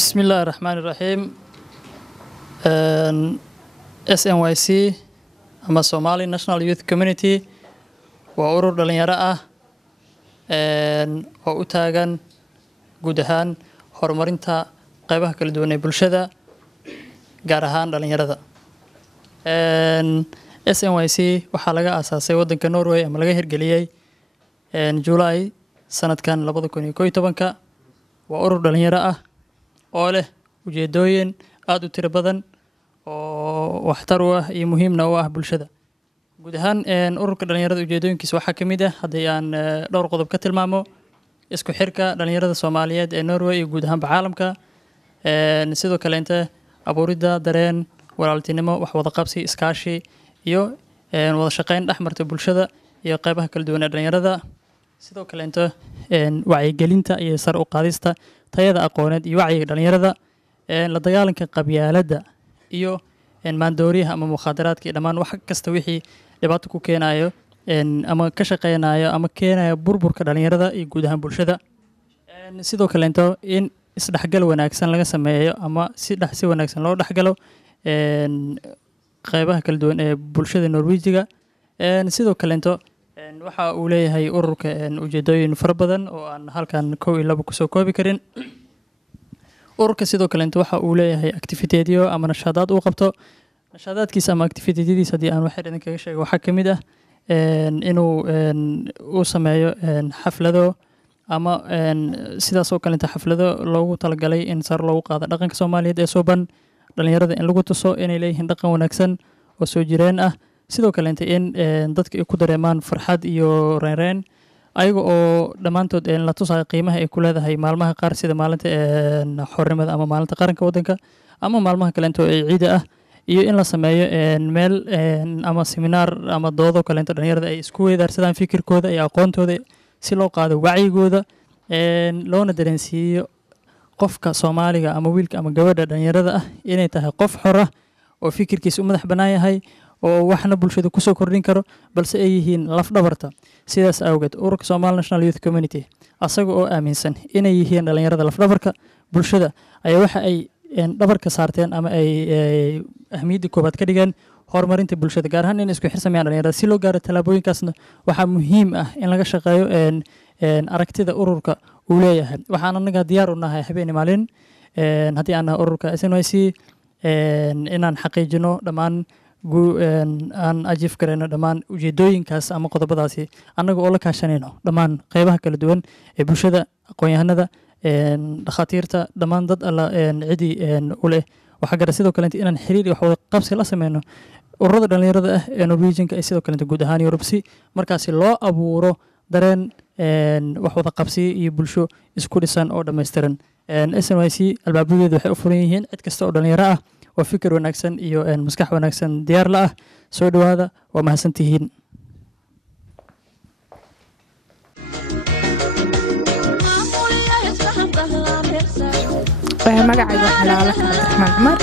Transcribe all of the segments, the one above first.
بسم الله الرحمن الرحيم. SNYC ama Somali National Youth Community waa urur dhalinyaro ah oo u taagan guud ahaan horumarinta qaybaha kala duwan ee bulshada gaar ahaan dhalinyarada. SNYC waxaa laga aasaasay wadanka Norway ama laga hirgeliyay July sanadkan 2011. waa urur dhalinyaro ah oo leh ujeedooyin aad u tiro badan oo waxtar u ah iyo muhiimna u ah bulshada. guud ahaan ururka dhalinyarada ujeedooyinkiisa waxaa ka mid ah haddii aan dhowr qodob ka tilmaamo isku xirka dhalinyarada Soomaaliyeed ee Norway iyo guud ahaan caalamka. sidoo kale inta abuuridda dareen walaaltinimo, wax wada qabsi, iskaashi iyo wada shaqeyn dhexmarta bulshada iyo qaybaha kala duwan ee dhalinyarada. sidoo kale inta wacyigelinta iyo sar u qaadista tayada aqooneed iyo wacyiga dhalinyarada, la dagaalanka qabyaaladda iyo maandooriyaha ama mukhaadaraadka iyo dhammaan wax kasta wixii dhibaato ku keenayo ama ka shaqeynayo ama keenayo burburka dhalinyarada iyo guud ahaan bulshada. sidoo kale inta in isdhexgal wanaagsan laga sameeyo ama si wanaagsan loo dhexgalo qaybaha kala duwan ee bulshada Norwejiga. sidoo kale inta waxa uu leeyahay ururka ujeedooyin fara badan oo aan halkan 1 iyo 2 ku soo koobi karin. ururka sidoo kale inta waxa uu leeyahay activity-yo ama nashaadaad uu qabto. nashaadaadkiisa ama activity-yadiisa haddii aan wax idin kaga sheego waxaa ka mid ah inuu uu sameeyo xaflado ama sidaas oo kale inta xaflado loogu talagalay in sar loogu qaado dhaqanka Soomaaliyeed ee suuban dhalinyarada in lagu tuso inay leeyihiin dhaqan wanaagsan oo soo jireen ah. sidoo kale inta in dadka ay ku dareemaan farxad iyo reereen ayaga oo dhammaantood la tusayo qiimaha ay ku leedahay maalmaha qaar sida maalinta xornimada ama maalinta qaranka wadanka ama maalmaha kale inta ay ciida ah, iyo in la sameeyo meel ama seminar ama doodo kale inta dhalinyarada ay isku weydaarsadaan fikirkooda iyo aqoontooda si loo qaado wacyigooda, loona dareensiiyo qofka Soomaaliga ama wiilka ama gabadha dhalinyarada ah inay tahay qof xor ah oo fikirkiisa u madax bannaan yahay oo waxna bulshada ku soo kordhin karo balse ay yihiin laf dhabarta. sidaas awgeed ururka Somali National Youth Community asaga oo aaminsan inay yihiin dhalinyarada laf dhabarka bulshada ayaa waxa ay dhabarka saarteen ama ay ahmiyadda koobaad ka dhigeen horumarinta bulshada gaar ahaan in isku xirsamayaan dhalinyarada. si loo gaaro talaabooyinkaasna waxaa muhiim ah in laga shaqeeyo aragtida ururka uu leeyahay. waxaan anaga diyaar u nahay habeen maalin haddii aan ururka SNYC inaan xaqiijino dhammaan aan ajiif garayno dhammaan ujeedooyinkaas ama qodobadaasi annaga oo la kaashanayno dhammaan qaybaha kala duwan ee bulshada, aqoon-yahanada, dhakhaatiirta, dhammaan dad alla cidii u leh waxaa gara. sidoo kale inaan xiriir iyo wax wada qabsi la sameyno ururada dhalinyarada ah ee Norwegian-ka iyo sidoo kale guud ahaan Europe si markaasi loo abuuro dareen wax wada qabsi iyo bulsho isku dhisan oo dhammaystiran. SNYC albaabadeedu waxay u furan yihiin cid kasta oo dhalinyaro ah oo fikir wanaagsan iyo maskax wanaagsan diyaar la ah. soo dhawaada, waa mahadsantihiin. magacayga waxaa laala Cabdiraxmaan Cumar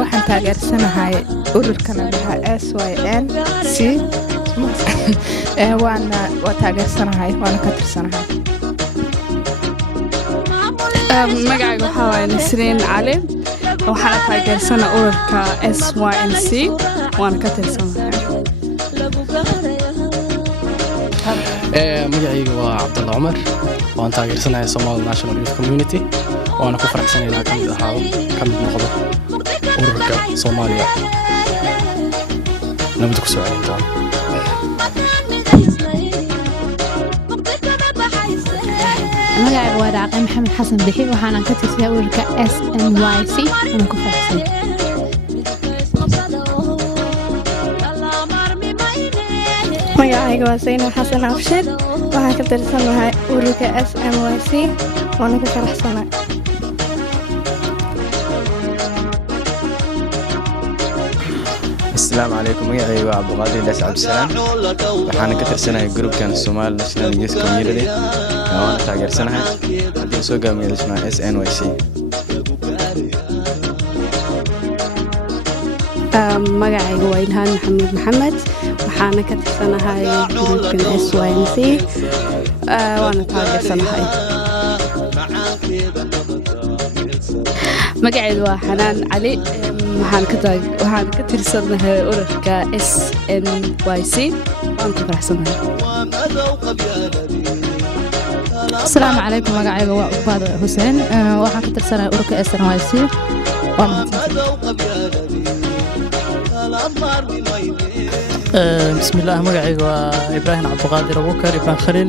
waxaan taageersanahay ururkan SYNC waa taageersanahay waana ka tirsanahay. magacayga waxaa waaye Nasriin Cali waxaana taageersana ururka SYNC waana ka tirsanahay. magacayga waa Cabdalla Cumar waan taageersanahay Somali National Youth Community waana ku faraxsanahay ka mid noqdo ururka Soomaaliya nabad ku soo celinta. magacayga waa Daaqay Maxamed Xasan Bixi waxaana ka tirsanaa ururka SNYC waana ku faraxsanahay. magacayga waa Zaynab Xasan Abshir waxaan ka tirsanahay ururka SNYC waana ka faraxsanahay. السلام عليكم. magacayga waa Cabduqaadir Ilaas Cabdisalaam waxaana ka tirsanahay groupkan Somali National Youth Community waana taageersanahay haddii soo gaamiyeysnaa SNYC. magacayga waa Ilhaan Maxamed Maxamed waxaana ka tirsanahay groupkan SYNC waana taageersanahay. magacaydu waa xanaan cali waxaan ka tirsanahay ururka SNYC waan ku faraxsanahay. asalaamu calaykum magacayga waa ubaad xuseen waxaan ka tirsanahay ururka SNYC waa بسم الله magacayga waa Ibrahim Abduqaadir Abubakar Ibn Khalil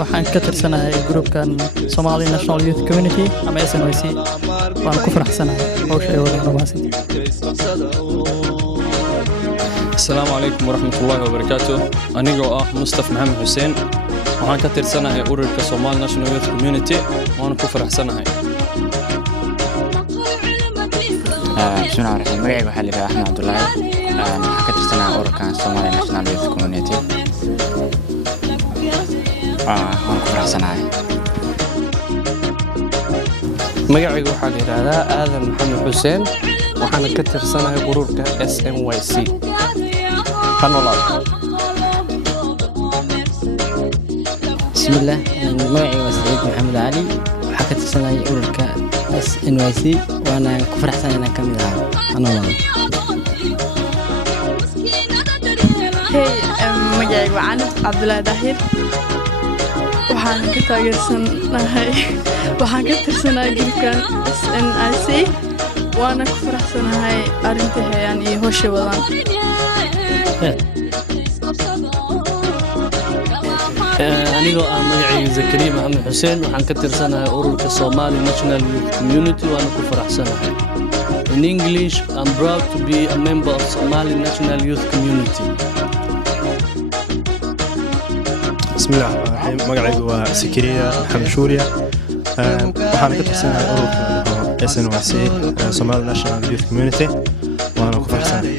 waxaan ka tirsanahay groupkan Somali National Youth Community ama SNYC waan ku faraxsanahay hawsha ay wadaan dhammaantiin. السلام عليكم ورحمة الله وبركاته. أنا مصطفى محمد حسين waxaan ka tirsanahay ururka Somali National Youth Community waan ku faraxsanahay. بسم الله الرحمن الرحيم magacayga waxaa la yiraahdaa Axmed Cabdullaahi waxaan ka tirsanahay ururka Somali National Youth Community waan ku faraxsanahay. magacayga waxaa la yiraahdaa Aadan Maxamed Xuseen waxaan ka tirsanahay ururka SNYC hanolaad. بسم الله magacayga waa Saciid Maxamed Ali waxaan ka tirsanahay ururka SNYC waana ku faraxsanahay inaan ka mid ahay hanolaad. magacayga waa Canab Cabdullaahi Daahir waxaan ka tirsanahay groupkan SNYC waana ku faraxsanahay arrinta hayaan iyo hawsha wadaan. anigoo magacayga Zakariya Maxamed Xuseen waxaan ka tirsanahay ururka Somali National Youth Community waana ku faraxsanahay. In English, I'm proud to be a member of Somali National Youth Community. بسم الله الرحمن الرحيم magacaygu waa Zakariya Maxamed Shuuriya waxaan ka tirsanahay ururka SNYC Somali National Youth Community waana ku faraxsanahay.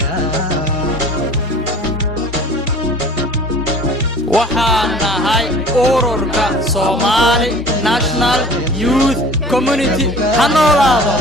waxaan nahay ururka Somali National Youth Community ha noolaado.